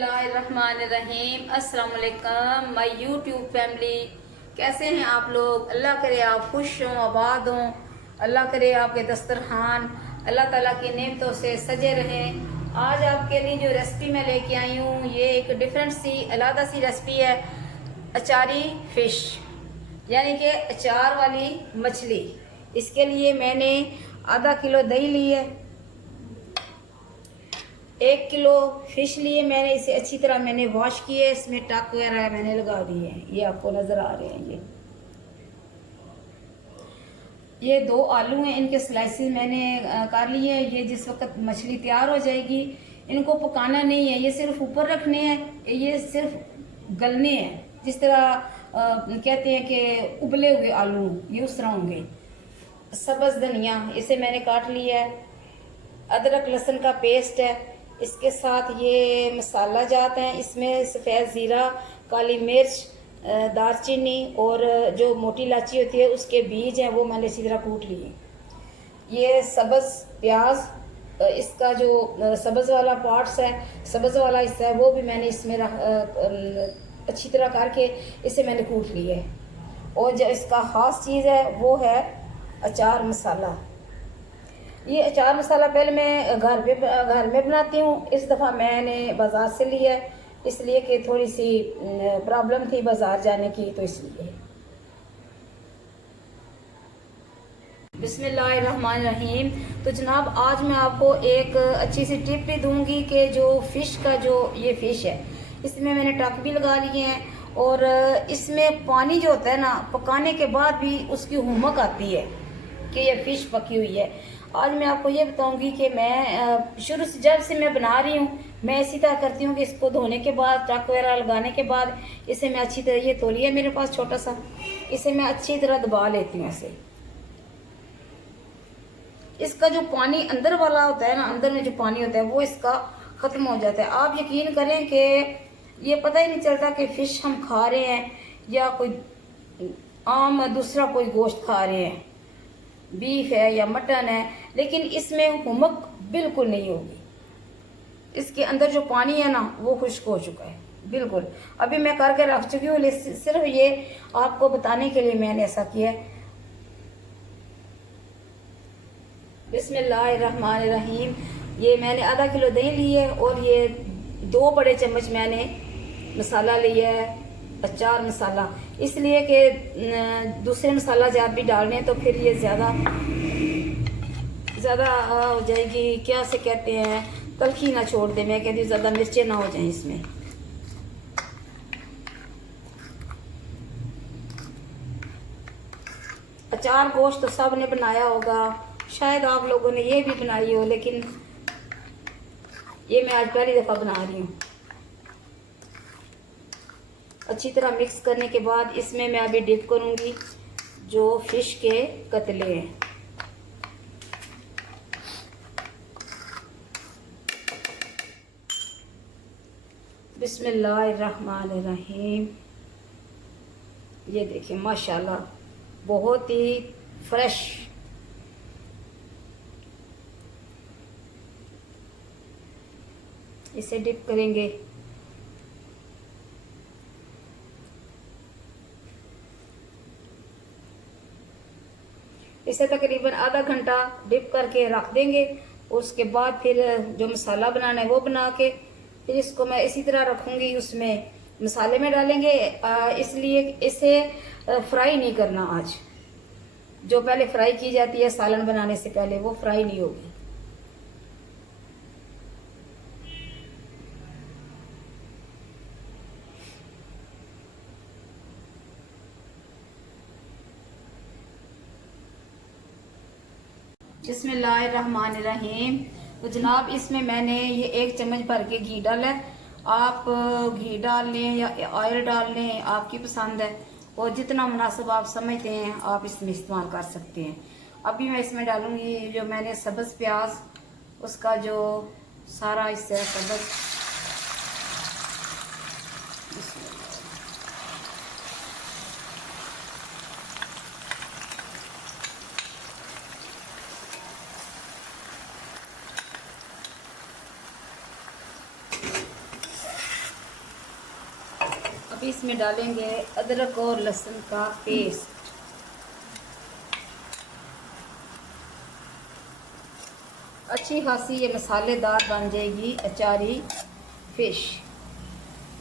बिस्मिल्लाहिर्रहमानिर्रहीम। अस्सलाम वालेकुम माय यूट्यूब फैमिली। कैसे हैं आप लोग? अल्लाह करे आप खुश हों, आबाद हों। अल्लाह करे आपके दस्तरखान अल्लाह ताला की नेमतों से सजे रहें। आज आपके लिए जो रेसिपी मैं लेके आई हूँ, ये एक डिफरेंट सी अलग सी रेसिपी है। अचारी फ़िश, यानी कि अचार वाली मछली। इसके लिए मैंने आधा किलो दही ली है, 1 किलो फिश लिए मैंने। इसे अच्छी तरह मैंने वॉश किए, इसमें टक वगैरह मैंने लगा दिए हैं, ये आपको नज़र आ रहे हैं। ये 2 आलू हैं, इनके स्लाइसेस मैंने कर लिए हैं। ये जिस वक्त मछली तैयार हो जाएगी, इनको पकाना नहीं है, ये सिर्फ ऊपर रखने हैं, ये सिर्फ गलने हैं। जिस तरह कहते हैं कि उबले हुए आलू, ये उस तरह होंगे। सब्ज़ धनिया इसे मैंने काट लिया है। अदरक लहसुन का पेस्ट है। इसके साथ ये मसाला जात हैं, इसमें सफ़ेद ज़ीरा, काली मिर्च, दालचीनी और जो मोटी इलायची होती है उसके बीज हैं, वो मैंने इसी तरह कूट लिए। ये सब्ज़ प्याज, इसका जो सब्ज़ वाला पार्ट्स है, सब्ज़ वाला हिस्सा है, वो भी मैंने इसमें अच्छी तरह करके इसे मैंने कूट लिया है। और जो इसका ख़ास चीज़ है वो है अचार मसाला। ये अचार मसाला पहले मैं घर में बनाती हूँ, इस दफ़ा मैंने बाज़ार से लिया है, इसलिए कि थोड़ी सी प्रॉब्लम थी बाज़ार जाने की, तो इसलिए। बिस्मिल्लाहिर्रहमानिर्रहीम। तो जनाब, आज मैं आपको एक अच्छी सी टिप भी दूंगी कि जो फ़िश का जो ये फ़िश है, इसमें मैंने टक भी लगा लिए हैं। और इसमें पानी जो होता है ना, पकाने के बाद भी उसकी हुमक आती है कि ये फ़िश पकी हुई है। आज मैं आपको ये बताऊंगी कि मैं शुरू से जब से मैं बना रही हूँ, मैं इसी तरह करती हूँ कि इसको धोने के बाद, टक वगैरह लगाने के बाद, इसे मैं अच्छी तरह, ये तौलिया है मेरे पास छोटा सा, इसे मैं अच्छी तरह दबा लेती हूँ ऐसे। इसका जो पानी अंदर वाला होता है ना, अंदर में जो पानी होता है वो इसका ख़त्म हो जाता है। आप यकीन करें कि ये पता ही नहीं चलता कि फ़िश हम खा रहे हैं या कोई आम दूसरा कोई गोश्त खा रहे हैं, बीफ है या मटन है, लेकिन इसमें हुमक बिल्कुल नहीं होगी। इसके अंदर जो पानी है ना, वो खुश्क हो चुका है बिल्कुल। अभी मैं करके रख चुकी हूँ, सिर्फ ये आपको बताने के लिए मैंने ऐसा किया। बिस्मिल्लाहिर्रहमानिर्रहीम। ये मैंने आधा किलो दही ली है और ये 2 बड़े चम्मच मैंने मसाला लिया है, अचार मसाला। इसलिए कि दूसरे मसाला जात भी डालने हैं तो फिर ये ज़्यादा हो जाएगी, क्या से कहते हैं, तलखी ना छोड़ दे। मैं कहती हूँ ज़्यादा मिर्चें ना हो जाएं इसमें। अचार गोश्त तो सब ने बनाया होगा, शायद आप लोगों ने ये भी बनाई हो, लेकिन ये मैं आज पहली दफ़ा बना रही हूँ। अच्छी तरह मिक्स करने के बाद इसमें मैं अभी डिप करूँगी जो फ़िश के कतले हैं। बिस्मिल्लाहिर्रहमानिर्रहीम। ये देखिए माशाल्लाह, बहुत ही फ्रेश। इसे डिप करेंगे। इसे तकरीबन आधा घंटा डिप करके रख देंगे। उसके बाद फिर जो मसाला बनाना है वो बना के फिर इसको मैं इसी तरह रखूँगी, उसमें मसाले में डालेंगे। इसलिए इसे फ्राई नहीं करना आज। जो पहले फ्राई की जाती है सालन बनाने से पहले, वो फ्राई नहीं होगी। बिस्मिल्लाहिर्रहमानिर्रहीम। तो जनाब, इसमें मैंने ये 1 चम्मच भर के घी डाला है। आप घी डाल लें या ऑयल डाल लें, आपकी पसंद है, और जितना मुनासिब आप समझते हैं आप इसमें इस्तेमाल कर सकते हैं। अभी मैं इसमें डालूंगी जो मैंने सब्ज़ प्याज, उसका जो सारा हिस्सा है सब्ज़। अभी इसमें डालेंगे अदरक और लहसुन का पेस्ट। अच्छी खासी ये मसालेदार बन जाएगी अचारी फ़िश,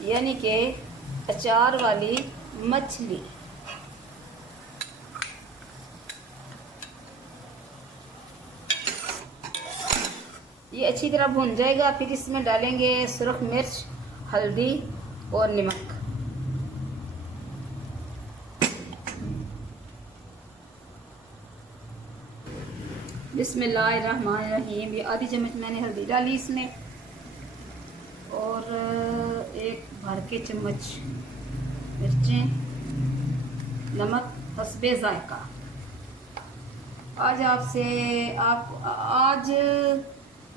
यानी कि अचार वाली मछली। ये अच्छी तरह भुन जाएगा। फिर इसमें डालेंगे सुरख मिर्च, हल्दी और नमक। बिस्मिल्लाहिर्रहमानिर्रहीम। ये आधी चम्मच मैंने हल्दी डाली इसमें, और एक भर के चम्मच मिर्चें, नमक हस्बे जायका। आज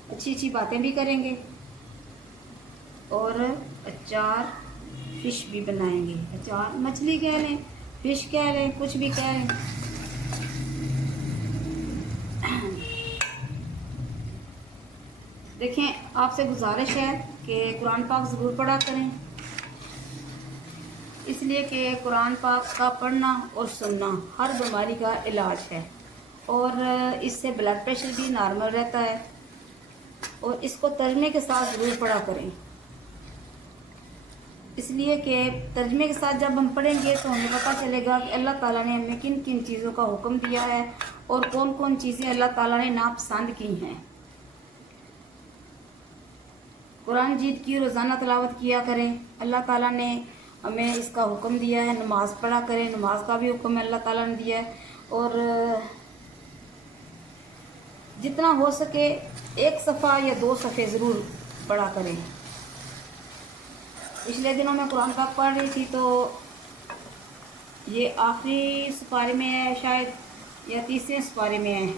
अच्छी अच्छी बातें भी करेंगे और अचार फ़िश भी बनाएंगे। अचार मछली कह लें, फ़िश कह लें, कुछ भी कह लें। देखें, आपसे गुजारिश है कि कुरान पाक ज़रूर पढ़ा करें, इसलिए कि कुरान पाक का पढ़ना और सुनना हर बीमारी का इलाज है, और इससे ब्लड प्रेशर भी नॉर्मल रहता है। और इसको तर्जमे के साथ ज़रूर पढ़ा करें, इसलिए कि तर्जमे के साथ जब हम पढ़ेंगे तो हमें पता चलेगा कि अल्लाह ताला ने हमें किन किन चीज़ों का हुक्म दिया है और कौन कौन चीज़ें अल्लाह ताला ने नापसंद की हैं। कुरान जीत की रोज़ाना तिलावत किया करें। अल्लाह ताला ने हमें इसका हुक्म दिया है। नमाज़ पढ़ा करें, नमाज का भी हुक्म अल्लाह ताला ने दिया है। और जितना हो सके एक सफ़ा या 2 सफ़े ज़रूर पढ़ा करें। पिछले दिनों में कुरान पाक पढ़ रही थी तो ये आखिरी सुपारे में है शायद, या तीसरे सुपारे में है।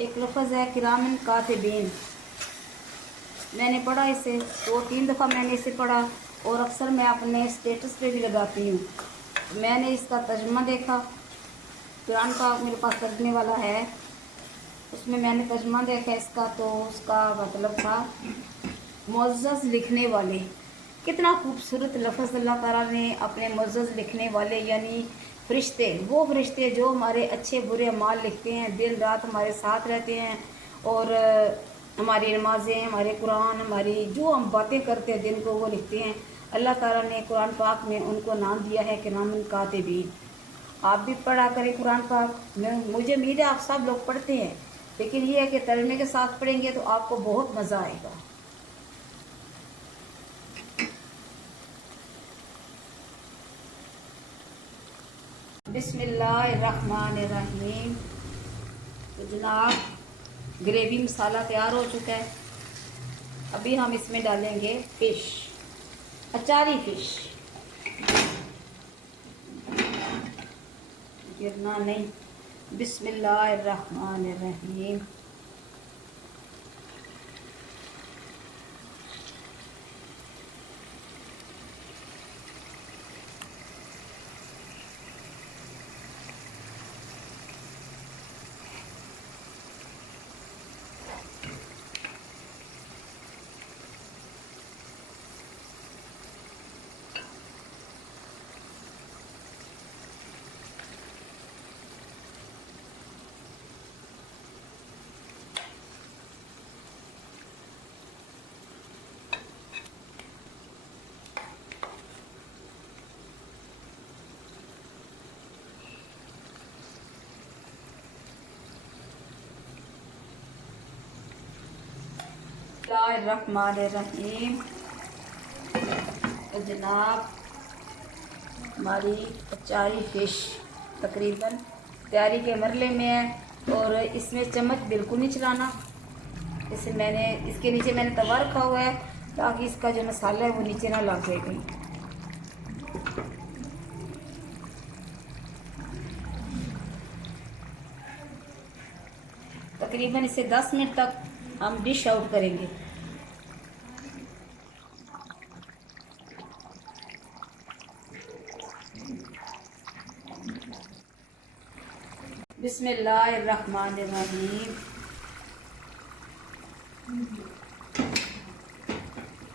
एक लफ्ज़ है किरामन कातिबीन। मैंने पढ़ा इसे 2-3 दफ़ा मैंने इसे पढ़ा, और अक्सर मैं अपने स्टेटस पे भी लगाती हूँ। मैंने इसका तर्जुमा देखा, कुरान पाक मेरे पास तर्जमे वाला है, उसमें मैंने तर्जुमा देखा इसका, तो उसका मतलब था मुअज़्ज़ज़ लिखने वाले। कितना खूबसूरत लफ्ज़ अल्लाह ताला ने अपने मुअज़्ज़ज़ लिखने वाले, यानी फ़रिश्ते, वो फ़रिश्ते जो हमारे अच्छे बुरे अमाल लिखते हैं, दिन रात हमारे साथ रहते हैं, और हमारी नमाज़ें, हमारे कुरान, हमारी जो हम बातें करते हैं दिन को, वो लिखते हैं। अल्लाह ताला ने कुरान पाक में उनको नाम दिया है किरामन कातिबीन। आप भी पढ़ा करें कुरान पाक। मुझे उम्मीद है आप सब लोग पढ़ते हैं, लेकिन ये है कि तर्जुमे के साथ पढ़ेंगे तो आपको बहुत मज़ा आएगा। बिस्मिल्लाहिर्रहमानिर्रहीम। तो जनाब ग्रेवी मसाला तैयार हो चुका है। अभी हम इसमें डालेंगे फ़िश, अचारी फ़िश। गिरना नहीं। बिस्मिल्लाहिर्रहमानिर्रहीम। बिस्मिल्लाहिर्रहमानिर्रहीम। तो जनाब हमारी अचारी फ़िश तकरीबन तैयारी के मरले में है, और इसमें चम्मच बिल्कुल नहीं चलाना। इसके नीचे मैंने तवा रखा हुआ है ताकि इसका जो मसाला है वो नीचे ना लग जाए कहीं। तकरीबन इसे 10 मिनट तक हम डिश आउट करेंगे। बिस्मिल्लाहिर्रहमानिर्रहीम।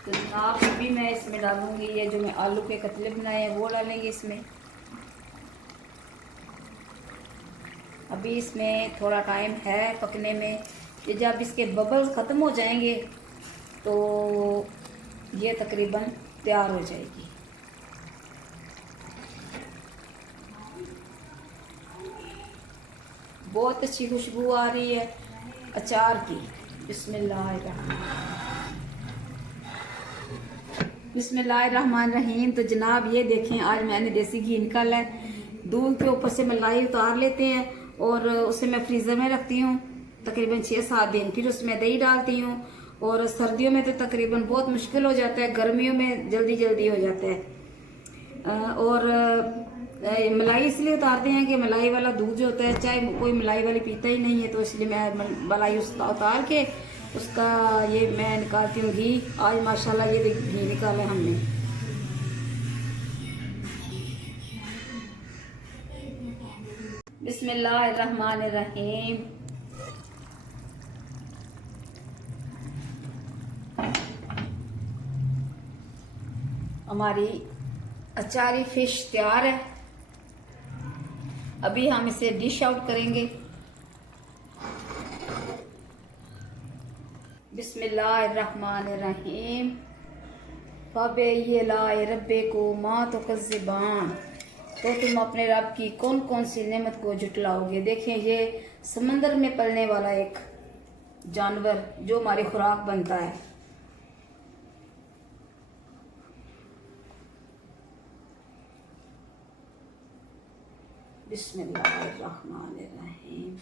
तो जनाब अभी मैं इसमें डालूंगी ये जो मैं आलू के कतले बनाए हैं वो डालेंगे इसमें। अभी इसमें थोड़ा टाइम है पकने में। ये जब इसके बबल्स ख़त्म हो जाएंगे तो ये तकरीबन तैयार हो जाएगी। बहुत अच्छी खुशबू आ रही है अचार की। बिस्मिल्लाहिर्रहमानिर्रहीम। तो जनाब ये देखें, आज मैंने देसी घी निकाला है। दूध के ऊपर से मलाई उतार लेते हैं और उसे मैं फ्रीज़र में रखती हूँ तकरीबन 6-7 दिन। फिर उसमें दही डालती हूँ। और सर्दियों में तो तकरीबन बहुत मुश्किल हो जाता है, गर्मियों में जल्दी जल्दी हो जाता है। और मलाई इसलिए उतारते हैं कि मलाई वाला दूध जो होता है, चाहे कोई मलाई वाली पीता ही नहीं है, तो इसलिए मैं मलाई उतार के उसका ये मैं निकालती हूँ घी। आज माशाल्लाह ये घी निकाला हमने। बिस्मिल्लाहिर्रहमानिर्रहीम। हमारी अचारी फिश तैयार है। अभी हम इसे डिश आउट करेंगे। बिस्मिल्लाहिर्रहमानिर्रहीम। फ़बे लाए रब्बे को माँ तो कज़्ज़िबान। तो तुम अपने रब की कौन कौन सी नेमत को जुटलाओगे। देखें, ये समंदर में पलने वाला एक जानवर जो हमारी खुराक बनता है। बिस्मिल्लाहिर्रहमानिर्रहीम।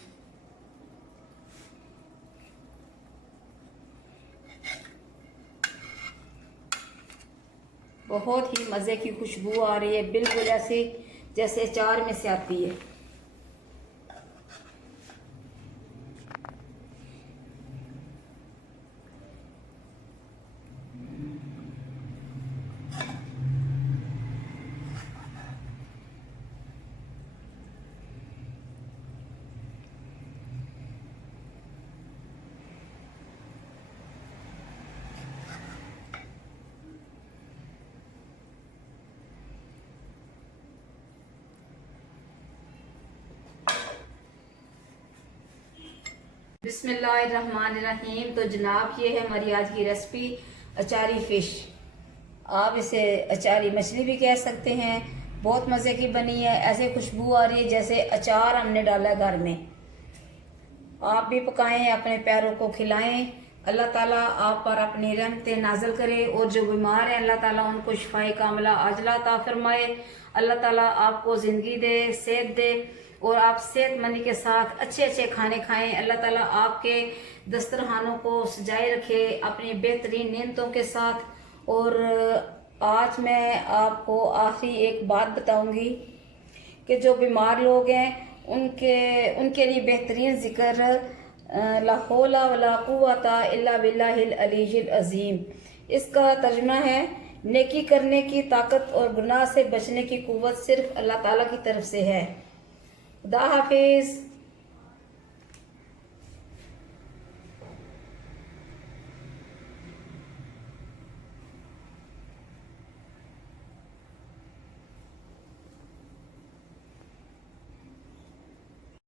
बहुत ही मज़े की खुशबू आ रही है, बिल्कुल ऐसे जैसे अचार में से आती है। बिस्मिल्लाहिर्रहमानिर्रहीम। तो जनाब ये है हमारी आज की रेसिपी अचारी फ़िश। आप इसे अचारी मछली भी कह सकते हैं। बहुत मज़े की बनी है, ऐसे खुशबू आ रही है जैसे अचार हमने डाला घर में। आप भी पकाएं, अपने प्यारों को खिलाएं। अल्लाह ताला आप पर अपनी रहमतें नाज़िल करे और जो बीमार हैं अल्लाह ताला उनको शिफाए कामिला आजला अता फरमाए। अल्लाह ताला आपको ज़िंदगी दे, सेहत दे और आप सेहतमंदी के साथ अच्छे अच्छे खाने खाएं। अल्लाह ताला आपके दस्तरखानों को सजाए रखे अपनी बेहतरीन नेमतों के साथ। और आज मैं आपको आखिरी एक बात बताऊंगी कि जो बीमार लोग हैं उनके लिए बेहतरीन ज़िक्र ला हौला वला कुव्वता इल्ला बिल्लाहिल अलीय्यिल अज़ीम। इसका तर्जुमा है, नेकी करने की ताकत और गुनाह से बचने की कुव्वत सिर्फ अल्लाह ताला की तरफ से है। खुदा हाफिज़।